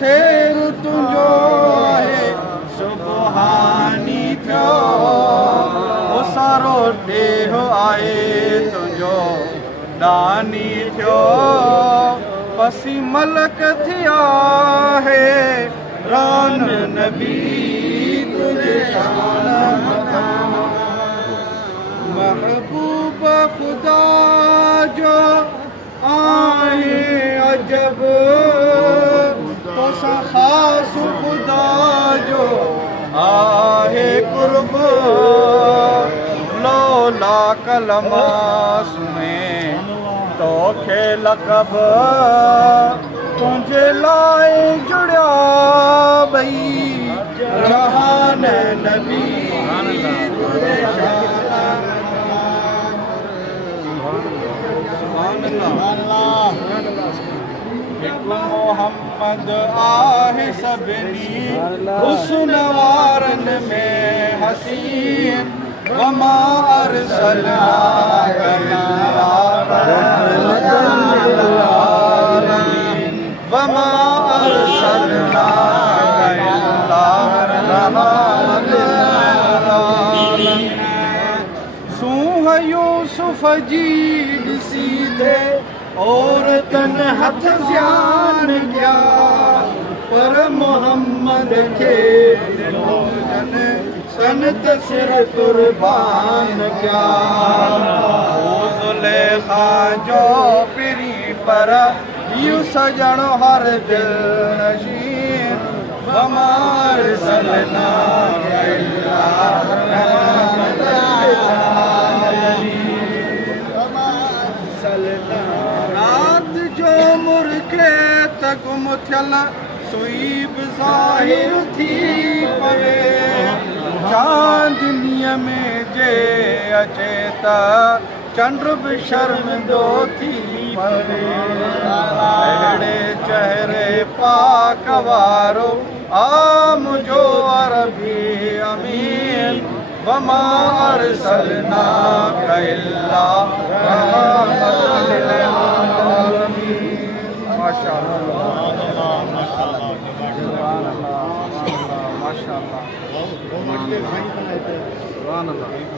सेर तुंहिंजो आहे सुबहानी थियो ओ सारो ॾेहो आहे तुंहिंजो दानी थियो पसी मलक थिया है रान नबी तुझे शान महबूब खुदा जो आए अजब तो खास खुदा जो आहे कुर्ब लौला कलमा सुने तो खे लक़ब तुंहिंजे लाइ जुड़िया भई जहान नबी तुझे हिकु मोहम्मद आहे सभिनी हुस्न वारनि में हसीन वमा अरसलनाक वमा अरसलनाक इल्ला रहमतल आलमीन सूह यूसुफ जी ॾिसी थे औरतनि हथ ध्यान कया पर मोहम्मद खे सन त सिर कुर्बान कया ज़ुलेखा जो पिरी पर यू सजण हर दिल नशीन बमार सलना रात जो मुर्खे त गुम थियल सुई बि ज़ाहिर थी पवे चांदनीअ में जे अचे त चंड बि शर्मिंदो थी पवे अहिड़े चहिरे पाक वारो आ मुंहिंजो अरबी अमीन वमा अरसलनाक इल्ला रहमतल लिल आलमीन माशाअल्लाह माशाअल्लाह सुभान अल्लाह